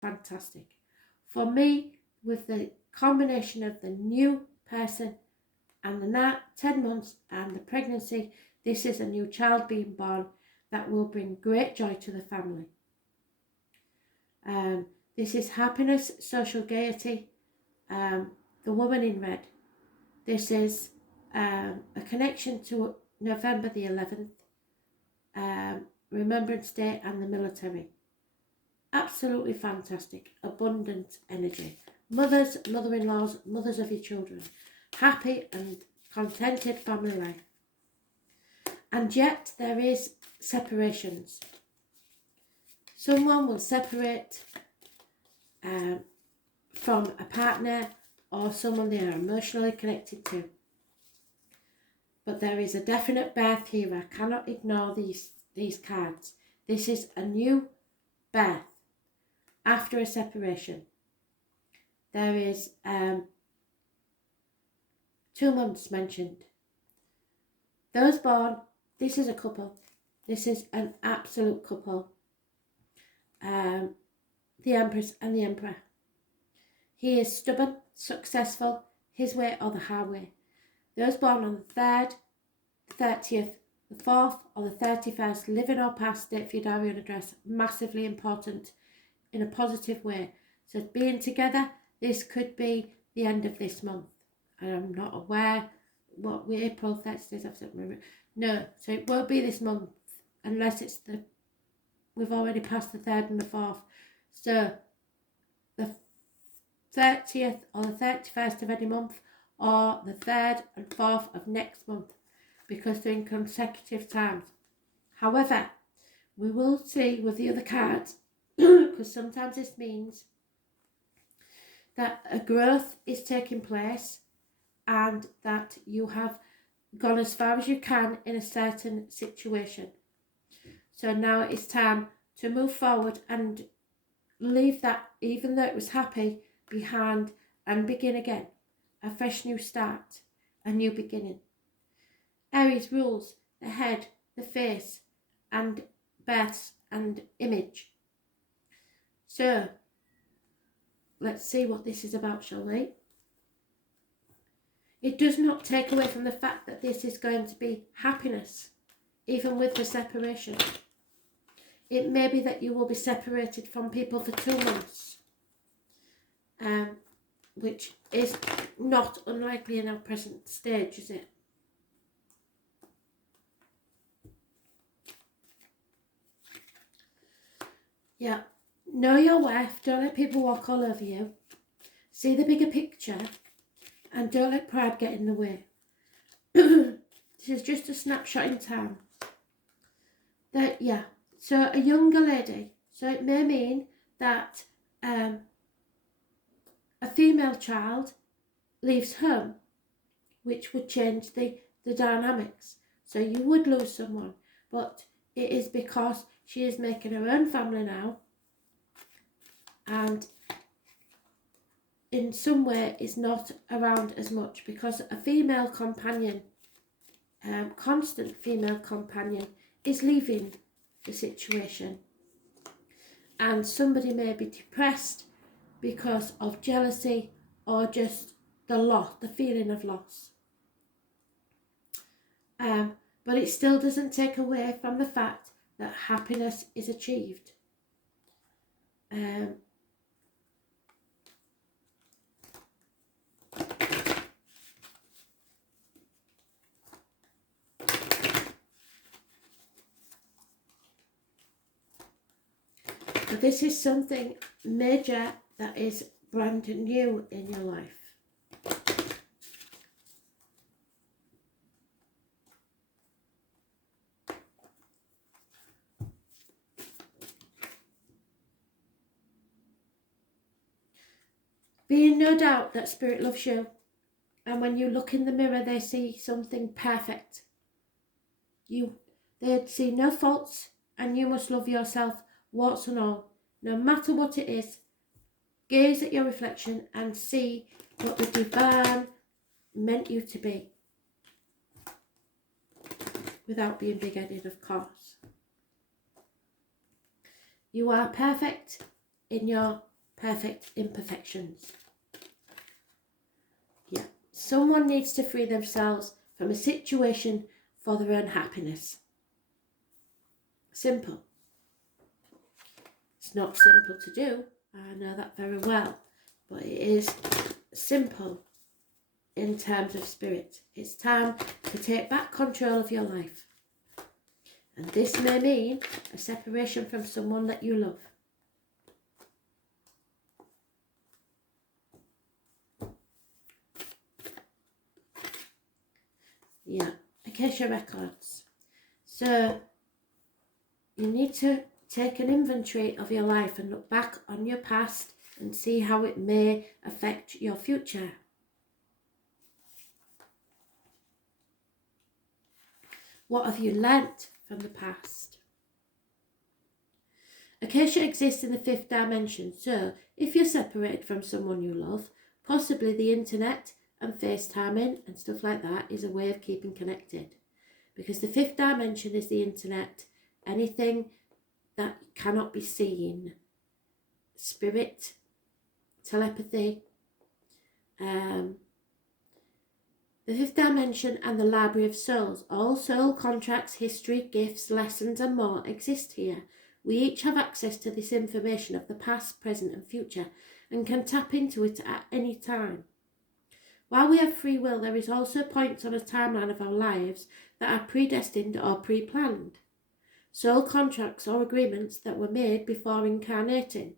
fantastic. For me, with the combination of the new person and the 10 months and the pregnancy, this is a new child being born that will bring great joy to the family. This is happiness, social gaiety, the woman in red. This is a connection to November the 11th, Remembrance Day and the military. Absolutely fantastic, abundant energy. Mothers, mother-in-laws, mothers of your children. Happy and contented family life. And yet there is separations. Someone will separate from a partner or someone they are emotionally connected to. But there is a definite birth here. I cannot ignore these cards. This is a new birth after a separation. There is 2 months mentioned. Those born, this is a couple. This is an absolute couple. The Empress and the Emperor. He is stubborn, successful, his way or the highway. Those born on the 3rd, the 30th, the 4th or the 31st, living or past, date for your diary and address, massively important in a positive way. So being together, this could be the end of this month. I'm not aware what we're April 30 days after. No, so it won't be this month unless it's we've already passed the 3rd and the 4th. So the 30th or the 31st of any month, or the 3rd and 4th of next month, because they're in consecutive times. However, we will see with the other cards, because sometimes this means that a growth is taking place and that you have gone as far as you can in a certain situation. So now it's time to move forward and leave that, even though it was happy, behind and begin again. A fresh new start, a new beginning. Aries rules the head, the face, and births and image. So, let's see what this is about, shall we? It does not take away from the fact that this is going to be happiness, even with the separation. It may be that you will be separated from people for 2 months, which is not unlikely in our present stage, is it? Yeah. Know your worth. Don't let people walk all over you. See the bigger picture and don't let pride get in the way. This is just a snapshot in time. So a younger lady. So it may mean that a female child leaves home, which would change the dynamics. So you would lose someone, but it is because she is making her own family now, and in some way is not around as much, because a female companion, constant female companion, is leaving the situation. And somebody may be depressed because of jealousy or just the loss, the feeling of loss. But it still doesn't take away from the fact that happiness is achieved. But this is something major that is brand new in your life. Be in no doubt that Spirit loves you, and when you look in the mirror they see something perfect. They see no faults, and you must love yourself, warts and all, no matter what it is. Gaze at your reflection and see what the divine meant you to be, without being big-headed, of course. You are perfect in your perfect imperfections. Yeah. Someone needs to free themselves from a situation for their own happiness. Simple. It's not simple to do. I know that very well. But it is simple in terms of spirit. It's time to take back control of your life. And this may mean a separation from someone that you love. Yeah, Akasha Records. So you need to take an inventory of your life and look back on your past and see how it may affect your future. What have you learnt from the past? Akasha exists in the 5th dimension, so if you're separated from someone you love, possibly the internet and FaceTiming and stuff like that is a way of keeping connected. Because the 5th dimension is the internet, anything that cannot be seen, spirit, telepathy, the 5th dimension and the Library of Souls. All soul contracts, history, gifts, lessons and more exist here. We each have access to this information of the past, present and future and can tap into it at any time. While we have free will, there is also points on a timeline of our lives that are predestined or pre-planned. Soul contracts or agreements that were made before incarnating.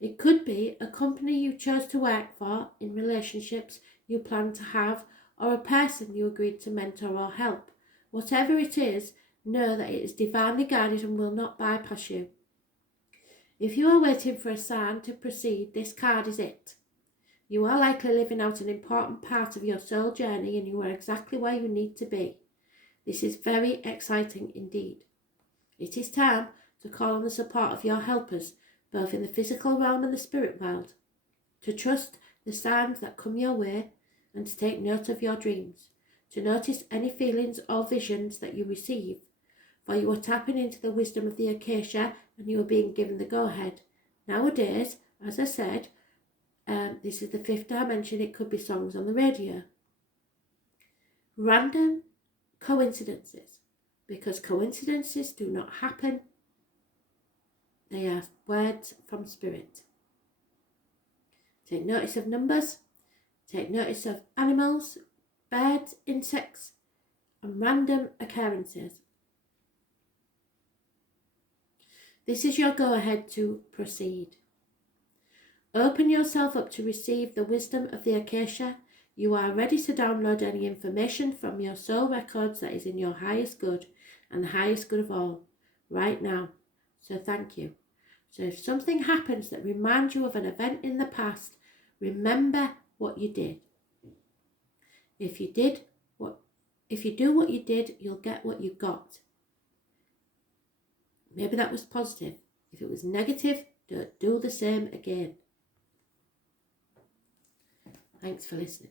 It could be a company you chose to work for, in relationships you plan to have, or a person you agreed to mentor or help. Whatever it is, know that it is divinely guided and will not bypass you. If you are waiting for a sign to proceed, this card is it. You are likely living out an important part of your soul journey and you are exactly where you need to be. This is very exciting indeed. It is time to call on the support of your helpers, both in the physical realm and the spirit world, to trust the signs that come your way and to take note of your dreams, to notice any feelings or visions that you receive, for you are tapping into the wisdom of the Akasha and you are being given the go-ahead. Nowadays, as I said, this is the 5th dimension, it could be songs on the radio. Random coincidences, because coincidences do not happen. They are words from spirit. Take notice of numbers, take notice of animals, birds, insects, and random occurrences. This is your go-ahead to proceed. Open yourself up to receive the wisdom of the Akasha. You are ready to download any information from your soul records that is in your highest good and the highest good of all, right now. So thank you. So if something happens that reminds you of an event in the past, remember what you did. If you do what you did, you'll get what you got. Maybe that was positive. If it was negative, don't do the same again. Thanks for listening.